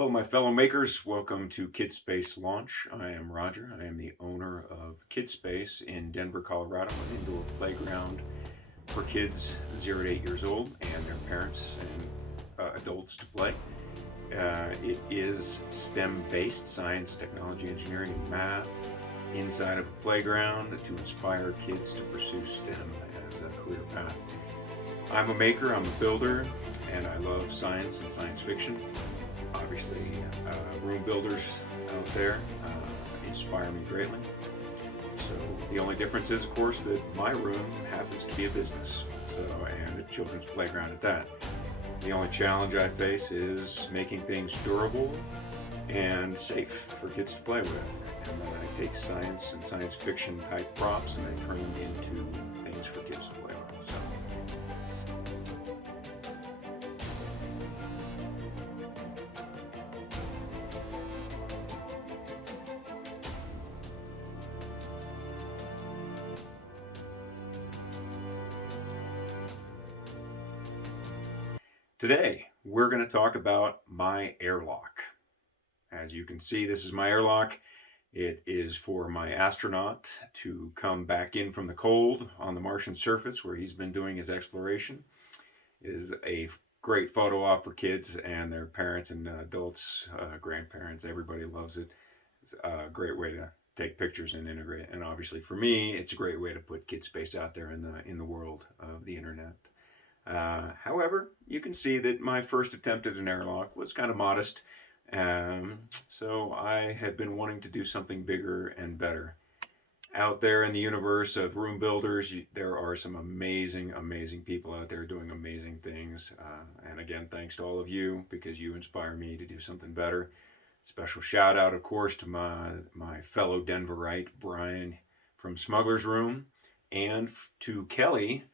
Hello, my fellow makers. Welcome to KidSpace Launch. I am Roger. I am the owner of KidSpace in Denver, Colorado, an indoor playground for kids 0 to 8 years old and their parents and adults to play. It is STEM-based, science, technology, engineering, and math inside of a playground to inspire kids to pursue STEM as a career path. I'm a maker, I'm a builder, and I love science and science fiction. Obviously, room builders out there inspire me greatly. So the only difference is, of course, that my room happens to be a business, and a children's playground at that. The only challenge I face is making things durable and safe for kids to play with. And then I take science and science fiction type props and I turn them into things for kids to play with. Today, we're going to talk about my airlock. As you can see, this is my airlock. It is for my astronaut to come back in from the cold on the Martian surface where he's been doing his exploration. It is a great photo op for kids and their parents and adults, grandparents. Everybody loves it. It's a great way to take pictures and integrate. And obviously for me, it's a great way to put KidSpace out there in the world of the internet. However, you can see that my first attempt at an airlock was kind of modest, so I have been wanting to do something bigger and better. Out there in the universe of room builders, there are some amazing people out there doing amazing things, and again, thanks to all of you because you inspire me to do something better. Special shout out, of course, to my fellow Denverite, Brian from Smuggler's Room, and to Kelly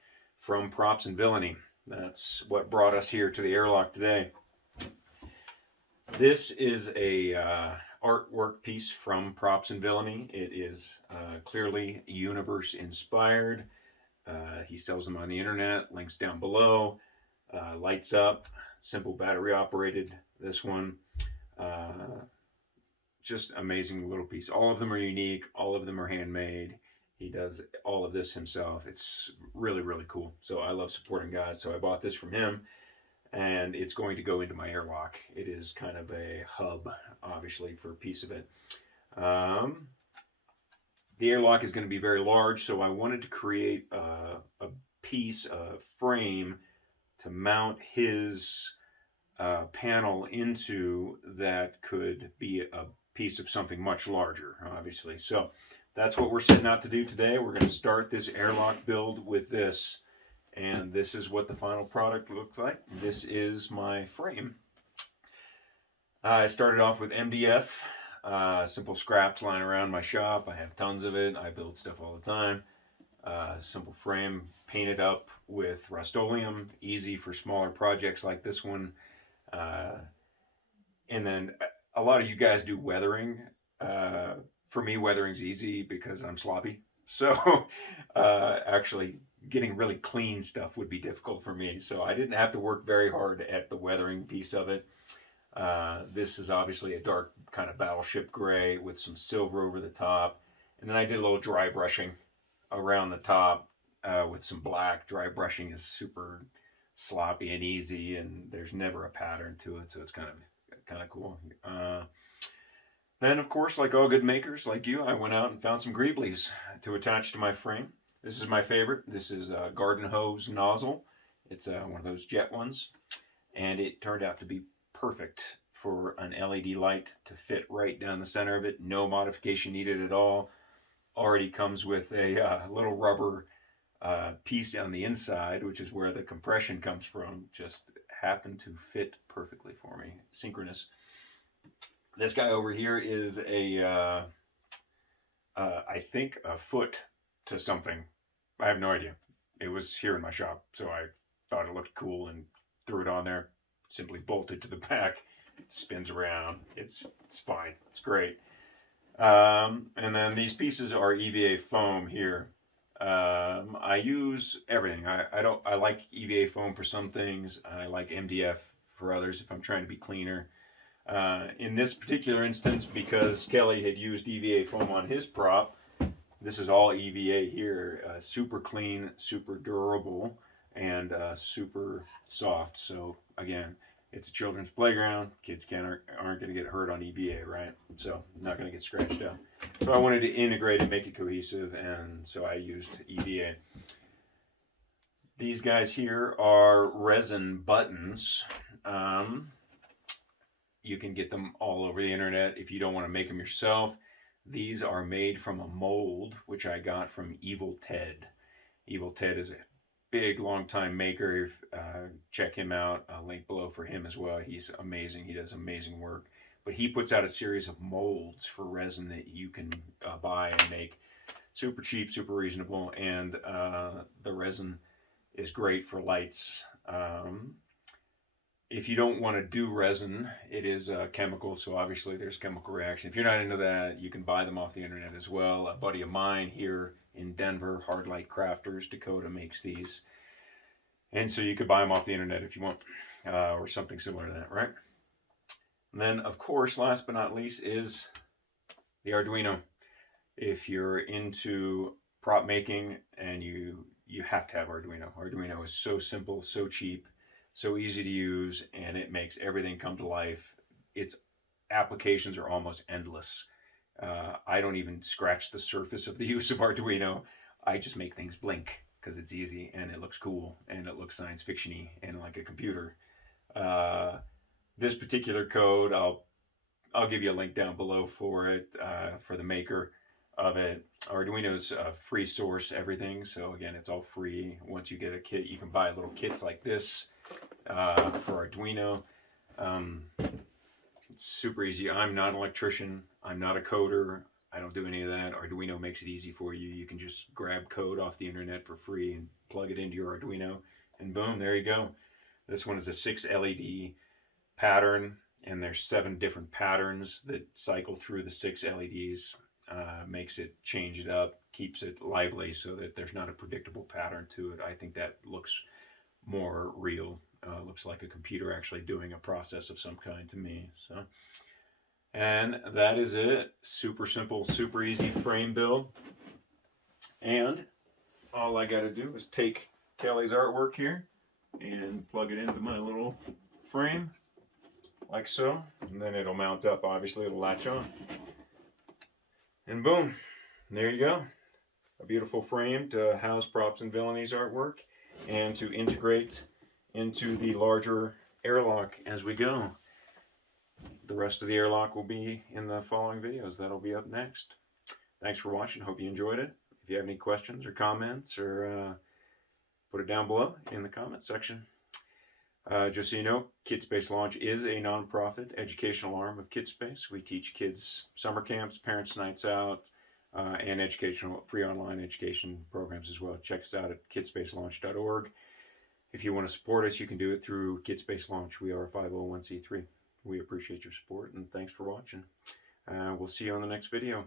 from Props Villainy. That's what brought us here to the airlock today. This is a artwork piece from Props Villainy. It is clearly universe inspired. He sells them on the internet, links down below. Lights up, simple battery operated, this one. Just amazing little piece. All of them are unique, all of them are handmade. He does all of this himself. It's really cool. So I love supporting guys. So I bought this from him and it's going to go into my airlock. It is kind of a hub, obviously, for a piece of it. The airlock is going to be very large, so I wanted to create a piece of frame to mount his panel into that could be a piece of something much larger, obviously. So that's what we're setting out to do today. We're going to start this airlock build with this, and this is what the final product looks like. This is my frame. I started off with MDF, simple scraps lying around my shop. I have tons of it. I build stuff all the time. Simple frame painted up with Rust-Oleum, easy for smaller projects like this one. And then a lot of you guys do weathering. For me, weathering's easy because I'm sloppy. So actually getting really clean stuff would be difficult for me. So I didn't have to work very hard at the weathering piece of it. This is obviously a dark kind of battleship gray with some silver over the top. And then I did a little dry brushing around the top with some black. Dry brushing is super sloppy and easy, and there's never a pattern to it. So it's kind of cool. Then, of course, like all good makers like you, I went out and found some greeblies to attach to my frame. This is my favorite. This is a garden hose nozzle. It's one of those jet ones. And it turned out to be perfect for an LED light to fit right down the center of it. No modification needed at all. Already comes with a little rubber piece on the inside, which is where the compression comes from. Just happened to fit perfectly for me. Synchronous. This guy over here is I think a foot to something. I have no idea. It was here in my shop, so I thought it looked cool and threw it on there. Simply bolted to the back, spins around. It's fine. It's great. And then these pieces are EVA foam here. I use everything. I like EVA foam for some things. I like MDF for others if I'm trying to be cleaner. In this particular instance, because Kelly had used EVA foam on his prop, this is all EVA here. Super clean, super durable, and super soft. So again, it's a children's playground. Kids aren't going to get hurt on EVA, right? So not going to get scratched out. So I wanted to integrate and make it cohesive, and so I used EVA. These guys here are resin buttons. You can get them all over the internet if you don't want to make them yourself. These are made from a mold, which I got from Evil Ted. Evil Ted is a big, long-time maker. Check him out. I'll link below for him as well. He's amazing. He does amazing work. But he puts out a series of molds for resin that you can buy and make. Super cheap, super reasonable, and the resin is great for lights. If you don't want to do resin, it is chemical, so obviously there's chemical reaction. If you're not into that, you can buy them off the internet as well. A buddy of mine here in Denver, Hard Light Crafters, Dakota, makes these. And so you could buy them off the internet if you want, or something similar to that, right? And then, of course, last but not least is the Arduino. If you're into prop making, and you have to have Arduino. Arduino is so simple, so cheap, so easy to use, and it makes everything come to life. Its applications are almost endless. I don't even scratch the surface of the use of Arduino. I just make things blink because it's easy and it looks cool and it looks science fiction-y and like a computer. This particular code, I'll give you a link down below for it, for the maker of it. Arduino's free source everything, so again, it's all free. Once you get a kit, you can buy little kits like this for Arduino. It's super easy. I'm not an electrician. I'm not a coder. I don't do any of that. Arduino makes it easy for you. You can just grab code off the internet for free and plug it into your Arduino, and boom, there you go. This one is a 6 LED pattern, and there's 7 different patterns that cycle through the 6 LEDs. Makes it change it up, keeps it lively so that there's not a predictable pattern to it. I think that looks more real. Looks like a computer actually doing a process of some kind to me. So, and that is it. Super simple, super easy frame build. And all I got to do is take Kelly's artwork here and plug it into my little frame like so, and then it'll mount up. Obviously, it'll latch on. And boom, there you go. A beautiful frame to house Props and Villainies artwork and to integrate into the larger airlock as we go. The rest of the airlock will be in the following videos. That'll be up next. Thanks for watching. Hope you enjoyed it. If you have any questions or comments, or put it down below in the comment section. Just so you know, KidSpace Launch is a nonprofit educational arm of KidSpace. We teach kids summer camps, parents' nights out, and educational free online education programs as well. Check us out at kidspacelaunch.org. If you want to support us, you can do it through KidSpace Launch. We are a 501c3. We appreciate your support, and thanks for watching. We'll see you on the next video.